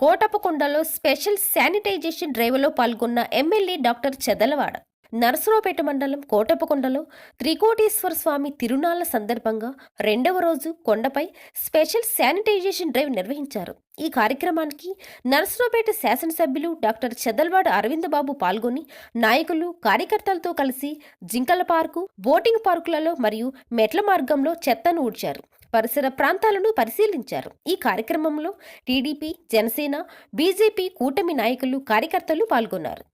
కోటప్పకొండలో special sanitization డ్రైవ్లో పాల్గొన్న MLA doctor Chedalavada. Narasaraopet మండలం కోటప్పకొండలో త్రికోటేశ్వర స్వామి తిరునాళ్ల సందర్భంగా రెండవ రోజు కొండపై స్పెషల్ శానిటైజేషన్ డ్రైవ్ నిర్వహించారు. ఈ కార్యక్రమానికి నరసరావుపేట శాసనసభ్యులు డాక్టర్ చెదల్వాడ అరవింద్ బాబు పాల్గొని నాయకులు, కార్యకర్తలతో కలిసి జింకల పార్కు, బోటింగ్ పార్కులలో మరియు మెట్ల మార్గంలో చెత్తను ఊడ్చారు. పరిసర ప్రాంతాలను పరిశీలించారు. ఈ కార్యక్రమంలో టీడీపీ, జనసేన, బీజేపీ కూటమి నాయకులు, కార్యకర్తలు పాల్గొన్నారు.